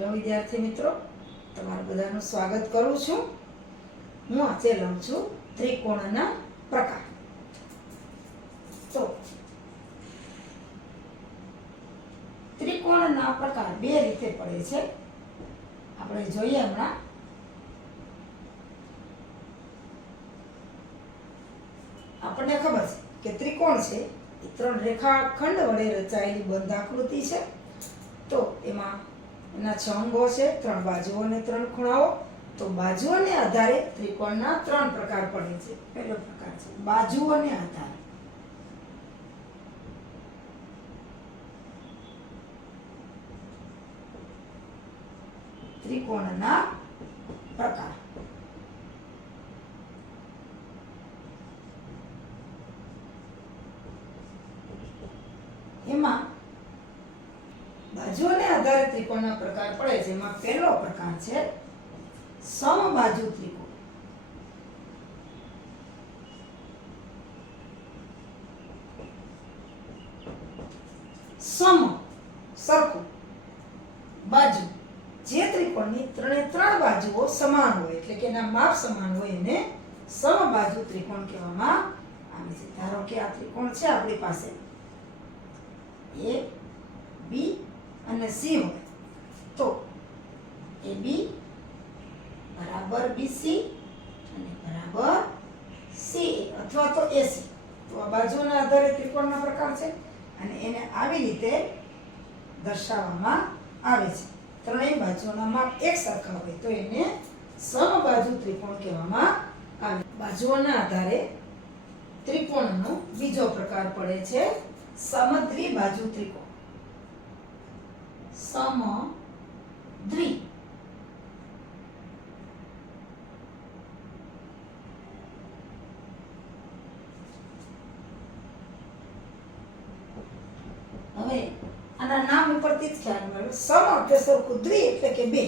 Hello વિદ્યાર્થી મિત્રો, તમારું બધાનું સ્વાગત કરું છું. હું આજે લઉં છું ત્રિકોણના પ્રકાર. તો ત્રિકોણના પ્રકાર બે રીતે પડે છે. આપણે જોઈએ હમણાં. આપણને ખબર છે કે ત્રિકોણ છે એ ત્રણ રેખાખંડ વડે રચાયેલી બંધ આકૃતિ છે. તો એમાં એના 6 અંગો છે, 3 બાજુઓ અને 3 ખૂણાઓ. તો બાજુઓને આધારે ત્રિકોણના 3 પ્રકાર પડે છે. પહેલો પ્રકાર છે બાજુઓને આધારે. ત્રિકોણના પ્રકાર. એમાં બાજુઓને આધારે ત્રિકોણના પ્રકાર પડે છે. એમાં પહેલો પ્રકાર છે સમબાજુ ત્રિકોણ. સમ સરખું, બાજુ જે ત્રિકોણની 3 બાજુઓ સમાન હોય, એટલે કે એના માપ સમાન હોય, એને સમબાજુ ત્રિકોણ કહેવામાં આવે છે. ધારો કે આ ત્રિકોણ છે આપણી પાસે, A, B અને C હોય. તો AB બરાબર BC અને બરાબર CA અથવા તો AC. તો આ બાજુના આધારે ત્રિકોણના પ્રકાર છે અને એને આવી રીતે દર્શાવવામાં આવે છે. ત્રણેય બાજુના માપ એક સરખા હોય તો એને સમબાજુ ત્રિકોણ કહેવામાં આવે. બાજુઓના આધારે ત્રિકોણનો બીજો પ્રકાર પડે છે સમદ્વિબાજુ ત્રિકોણ. સમદ્વિ હવે આના નામ ઉપરથી જ ખ્યાલ મળ્યો. સમ એટલે સરખું, દ્વિ એટલે કે બે.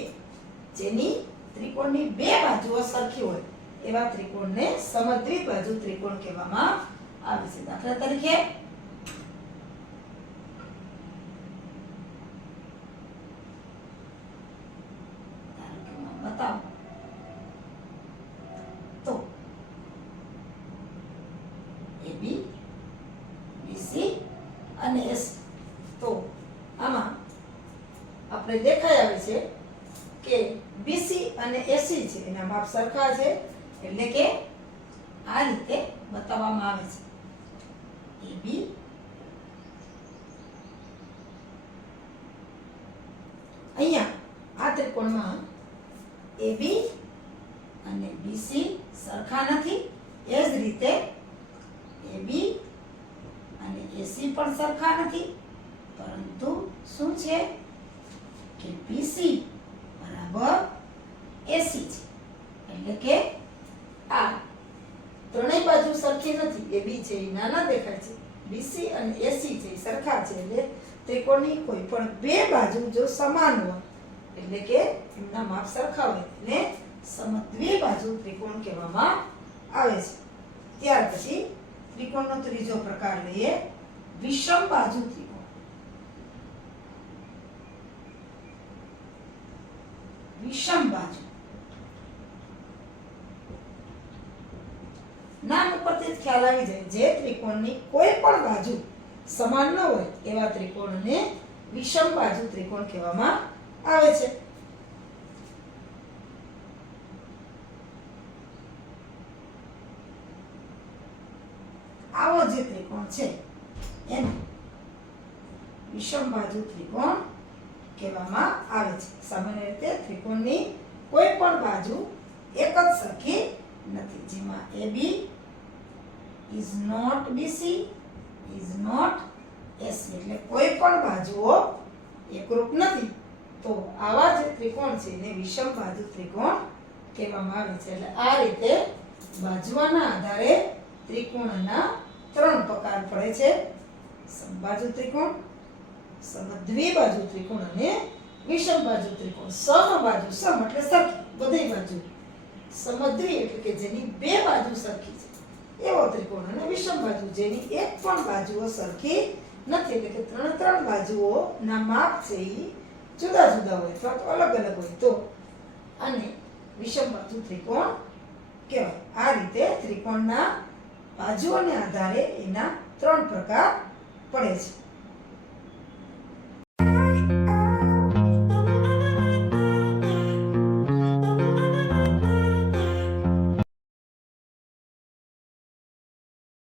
જેની ત્રિકોણની બે બાજુઓ સરખી હોય એવા ત્રિકોણને સમદ્વિબાજુ ત્રિકોણ કહેવામાં આવે છે. દાખલા તરીકે બતાવો તો AB, BC અને AC. તો આમાં આપણે દેખાઈ આવે છે કે BC અને AC છે એના માપ સરખા છે, એટલે કે આ રીતે બતાવવામાં આવે છે. AB, અહીંયા આ ત્રિકોણમાં AB અને BC સરખા નથી. એ જ રીતે AB અને AC પણ સરખા નથી. પરંતુ શું છે કે BC બરાબર AC છે, એટલે કે આ ત્રણેય બાજુ સરખી નથી. AB છે એ નાના દેખાય છે, BC અને AC છે એ સરખા છે. એટલે ત્રિકોણની કોઈ પણ બે બાજુ જો સમાન હોય, એટલે કે એમના માપ સરખા હોય, એને સમદ્વિબાજુ ત્રિકોણ કહેવામાં આવે છે. ત્યાર પછી ત્રિકોણનો ત્રીજો પ્રકાર લઈએ, વિષમબાજુ ત્રિકોણ. વિષમબાજુ નામ ઉપરથી જ ખ્યાલ આવી જાય. જે ત્રિકોણની કોઈ પણ બાજુ સમાન ન હોય એવા ત્રિકોણને વિષમબાજુ ત્રિકોણ કહેવામાં આવે છે. આવો જે ત્રિકોણ છે એને વિષમબાજુ ત્રિકોણ કહેવામાં આવે છે. સામાન્ય રીતે ત્રિકોણની કોઈ પણ બાજુ એક જ સરખી નથી. જેમાં AB is not BC is not AC, એટલે કોઈ પણ બાજુઓ એકરૂપ નથી. તો આવા જે ત્રિકોણ છે એને વિષમબાજુ ત્રિકોણ કહેવામાં આવે છે. એટલે આ રીતે બાજુઓના આધારે ત્રિકોણના 3 પ્રકાર પડે છે: સમબાજુ ત્રિકોણ, સમદ્વિબાજુ ત્રિકોણ અને વિષમબાજુ ત્રિકોણ. સમબાજુ, સમ એટલે સરખી, બધી બાજુ. સમદ્વિ એટલે કે જેની બે બાજુ સરખી છે એવો ત્રિકોણ. અને વિષમબાજુ જેની એક પણ બાજુઓ સરખી નથી, એટલે કે 3 બાજુઓ ના માપ છે એ જુદા જુદા હોય અથવા તો અલગ અલગ હોય તો આને વિષમબાજુ ત્રિકોણ કહેવાય. આ રીતે ત્રિકોણના બાજુઓને આધારે એના 3 પ્રકાર પડે છે.